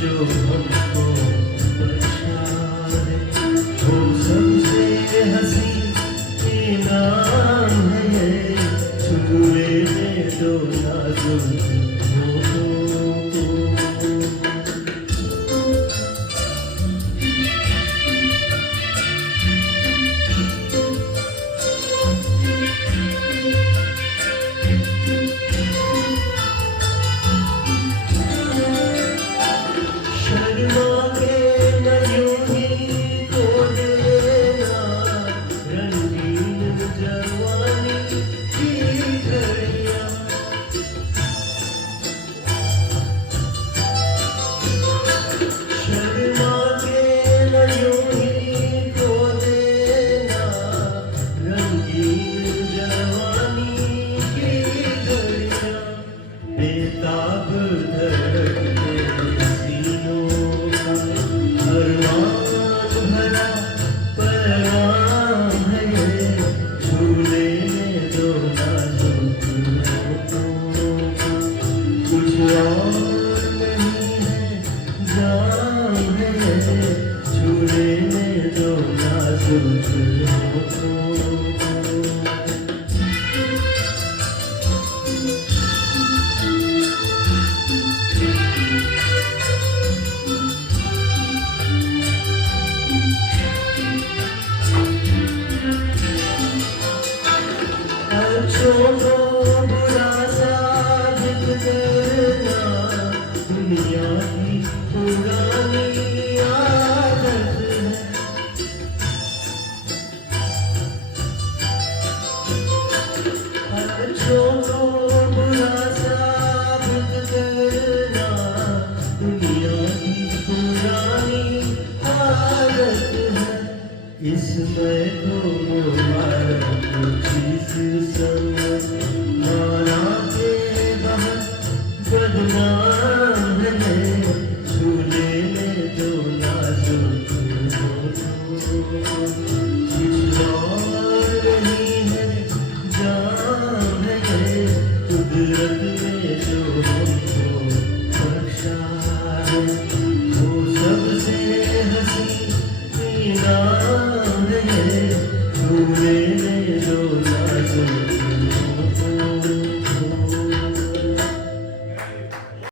जो हमको बख्शा है, वो सबसे हंसी इनाम है ये, छुए में दो नाजुक होठों को। शर्मा के न यूं ही खो देना, रंगीन जवानी की घड़ियां। शर्मा के न यूं ही खो देना, रंगीन जवानी की घड़ियां। बेताब धड़कते सीनों का अरमान भरा पैगाम है ये, झूले में दो नाजुक होठों को। कुछ और नहीं है, जाम है ये, झूले में दो नाजुक होठों को। अच्छों को बुरा साबित करना दुनिया की पुरानी आदत है। अच्छों को बुरा साबित करना दुनिया की पुरानी आदत है। इसमें तो मुबारक चीज समझ माना के बहुत बदनाम है, झूले में दो नाजुक होठों को। कुछ और नहीं है, जाम है कुदरत में जो हमको बख्शा है, वो सबसे हंसी इनाम